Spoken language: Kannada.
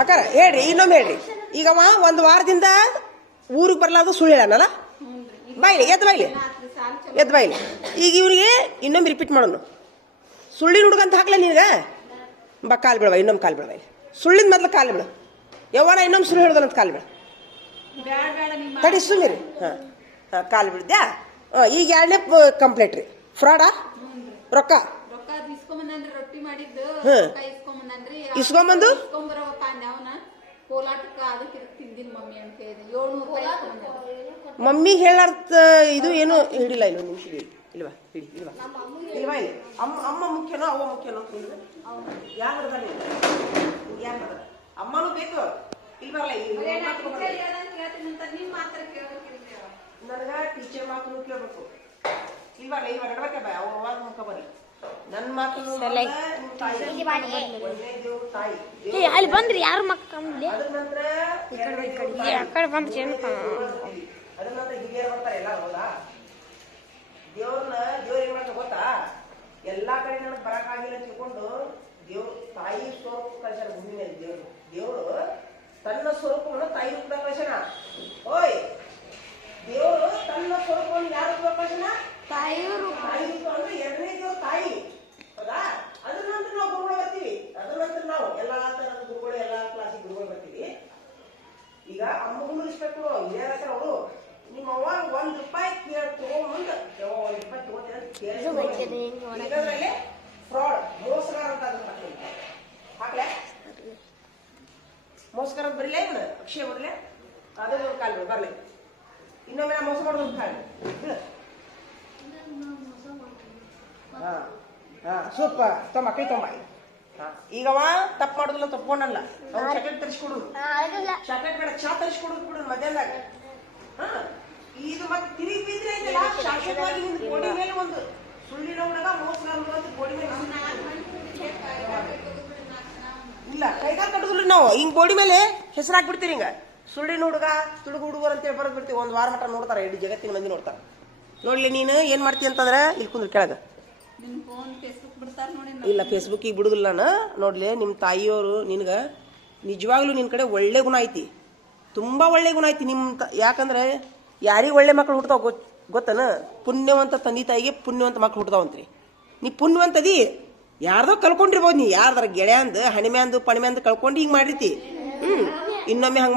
ಅಕ್ಕಾರ ಹೇಳ್ರಿ ಇನ್ನೊಮ್ಮೆ ಹೇಳ್ರಿ. ಈಗ ಅವ ಒಂದು ವಾರದಿಂದ ಊರಿಗೆ ಬರ್ಲಾರ್ದು ಸುಳ್ಳು ಹೇಳನಲ್ಲ. ಬಾಯ್ಲಿ ಎದ್ದು ಬಾಯ್ಲಿ. ಈಗ ಇವ್ರಿಗೆ ಇನ್ನೊಮ್ಮೆ ರಿಪೀಟ್ ಮಾಡೋನು. ಸುಳ್ಳಿನ ಹುಡುಗಂತ ಹಾಕ್ಲ ನಿನಗೆ ಬಾ ಕಾಲು ಬಿಡವ. ಇನ್ನೊಮ್ಮೆ ಕಾಲು ಬಿಡವ. ಸುಳ್ಳಿನ ಮೊದ್ಲು ಕಾಲು ಬಿಡು. ಯವ್ವನ ಇನ್ನೊಮ್ಮೆ ಸುಳ್ಳು ಹೇಳೋದಂತ ಕಾಲು ಬಿಡ. ತಡಿ ಸುಮ್ಮನೆ. ಹಾಂ ಹಾಂ ಕಾಲು ಬಿಡ್ದ್ಯಾ. ಈಗ 2ನೇ ಕಂಪ್ಲೇಂಟ್ ರೀ. ಫ್ರಾಡಾ ರೊಕ್ಕ ಇಸ್ಕೊಂಬಂದು ಮಮ್ಮಿ ಹೇಳಾರ್ಥ ಇದು ಏನು ಹಿಡಿಲ್ಲ. ಇಲ್ಲ ನಿಮಿಷ ಇಲ್ವಾ ಹಿಡಿ ಇಲ್ವಾ ಇಲ್ವಾ ಇಲ್ಲಿ ಅಮ್ಮ ಮುಖ್ಯನೋ ಅವ್ವ ಮುಖ್ಯನೋ ಯಾರು ಬರ್ದಾರ ಯಾರು ಬರ್ದಾರ ಅಮ್ಮನೂ ಬೇಕು ಇಲ್ವಲ್ಲ. ನನಗ ಟೀಚರ್ ಮಾತು ಕೇಳ್ಬೇಕು ಇಲ್ವಾ ನಡ್ಬೇಕ ಬಾ ಅವ್ರ ಮುಖ ಬರ್ಲಿ. ನನ್ನ ಮಾತು ಅಲ್ಲಿ ಬಂದ್ರಿ ಯಾರು ಮಕ್ಕಳು ಅದ್ರ ನಂತರ ಅದ್ರ ನಂತರ ಹಿರಿಯರು ಬರ್ತಾರೆ ಎಲ್ಲ. ಹೌದಾ ದೇವ್ರ ಏನ್ ಮಾಡ್ತಾರೆ ಗೊತ್ತಾ? ಎಲ್ಲಾ ಕಡೆ ನನಗೆ ಬರಕಾಗಿಲ್ಲ ಅಂತ ತಿಳ್ಕೊಂಡು ದೇವ್ರು ತಾಯಿ ಸ್ವರೂಪ ಕಳ್ಸ್ಯಾರ ಭೂಮಿ ಮೇಲೆ. ದೇವ್ರು ತನ್ನ ಸ್ವರೂಪವನ್ನು ತಾಯಿ ರೂಪದಾಗ ಕಳ್ಸ್ಯಾನ. ಓಯ್ ದೇವ್ರು ತನ್ನ ಸ್ವರೂಪವನ್ನು ಯಾರ ರೂಪದಾಗ ಕಳ್ಸ್ಯಾನ? ತಾಯಿ ರೂಪ ಅಂದ್ರೆ 2ನೇ ದೇವ್ರು ತಾಯಿ. ಹೌದಾ? ಅದ್ರ ನಂತರ ನಾವು ಗುರುಗಳು ಬರ್ತೀವಿ. ಅದ್ರ ನಂತರ ನಾವು ಎಲ್ಲಾ ತರದ ಗುರುಗಳು ಎಲ್ಲಾ ಕ್ಲಾಸಿಗೆ ಗುರುಗಳು ಬರ್ತೀವಿ. ಈಗ ಅಮ್ಮಗೂ ರೆಸ್ಪೆಕ್ಟ್ ಕೊಡು. ಏನಕ್ಕೆ ಅವರು ನಿಮ್ಮ ಅವ್ವ ₹1 ತಗೊಂಡ್ ₹1 ತಗೋತೀರ ಅಂತ ಕೇಳಿ ಫ್ರಾಡ್ ಮೋಸಗಾರ ಅಂತ ಹಾಕ್ಲೆ. ಮೋಸಗಾರ ಬರಲೇ ಇವನು ಅಕ್ಷಯ ಬರಲೇ. ಅದು ಕಾಲು ಬರ್ಲಿ. ಇನ್ನೊಮ್ಮೆ ನಾ ಮೋಸ ಮಾಡೋದು ಕಾಳು. ಹಾ ಹಾ ಸೂಪರ್ ತೊಂಬ ಕೈ ತೊಂಬ. ಈಗವ ತಪ್ಪು ಮಾಡುದಿಲ್ಲ ತಪ್ಕೊಂಡಲ್ಲ. ಅವ್ನು ಚಾಕ್ಲೇಟ್ ತರಿಸ್ಕೊಡುದು. ಚಾಕ್ಲೇಟ್ ಬೇಡ ಚಾ ತರಿಸ್ಕೊಡುದು ಬಿಡು ಮಧ್ಯಾಹ್ನದಾಗ. ಹಾ ಇದು ಮತ್ತೆ ತಿರುಗಿ ಬಿದ್ರೆ ಐತಲ್ಲ ಶಾಶ್ವತವಾಗಿ ನಿಂದು ಗೋಡಿ ಮೇಲೆ ಒಂದು ಸುಳ್ಳಿನ ಹುಡುಗ ಮೋಸಗಾರ ಅಂತ ಗೋಡಿ ಮೇಲೆ ಇಲ್ಲ ಕೈಗಾಲ ಕಟ್ಟುದಿಲ್ಲ ನಾವು. ಹಿಂಗ್ ಗೋಡಿ ಮೇಲೆ ಹೆಸರು ಹಾಕ್ಬಿಡ್ತೀರಿ. ಹಿಂಗ ಸುಳ್ಳಿನ ಹುಡುಗ ತುಳುಗು ಹುಡುಗರು ಅಂತೇಳಿ ಬರೆದ್ ಬಿಡ್ತೀವಿ. 1 ವಾರ ಮಟ್ಟ ನೋಡ್ತಾರ. ಇಡೀ ಜಗತ್ತಿನ ಮಂದಿ ನೋಡ್ತಾರ. ನೋಡ್ಲಿ ನೀನು ಏನ್ ಮಾಡ್ತಿ ಅಂತಂದ್ರೆ ಇಲ್ಲಿ ಕುಂದ್ರ ಕೆಳಗ ಇಲ್ಲ ಫೇಸ್ಬುಕ್ ಈಗ ಬಿಡುದಿಲ್ಲ ನಾನು. ನೋಡ್ಲಿ ನಿಮ್ಮ ತಾಯಿಯವರು ನಿನ್ಗ ನಿಜವಾಗ್ಲೂ ನಿನ್ ಕಡೆ ಒಳ್ಳೆ ಗುಣ ಐತಿ. ತುಂಬಾ ಒಳ್ಳೆ ಗುಣ ಐತಿ ಯಾಕಂದ್ರೆ ಯಾರಿಗೆ ಒಳ್ಳೆ ಮಕ್ಳು ಹುಡ್ತಾವ ಗೊತ್ತನ? ಪುಣ್ಯವಂತ ತಂದೆ ತಾಯಿಗೆ ಪುಣ್ಯವಂತ ಮಕ್ಳು ಹುಡ್ತಾವಂತ್ರಿ. ನೀ ಪುಣ್ಯವಂತದಿ ಯಾರ್ದೋ ಕಳ್ಕೊಂಡಿರ್ಬೋದು. ನೀ ಯಾರ್ದಾರ ಗೆಳೆಯಂದು ಹಣಿಮೆ ಅಂದು ಪಣಿಮೆ ಅಂದು ಕಳ್ಕೊಂಡು ಹಿಂಗ್ ಮಾಡಿರ್ತಿ. ಇನ್ನೊಮ್ಮೆ ಹಂಗ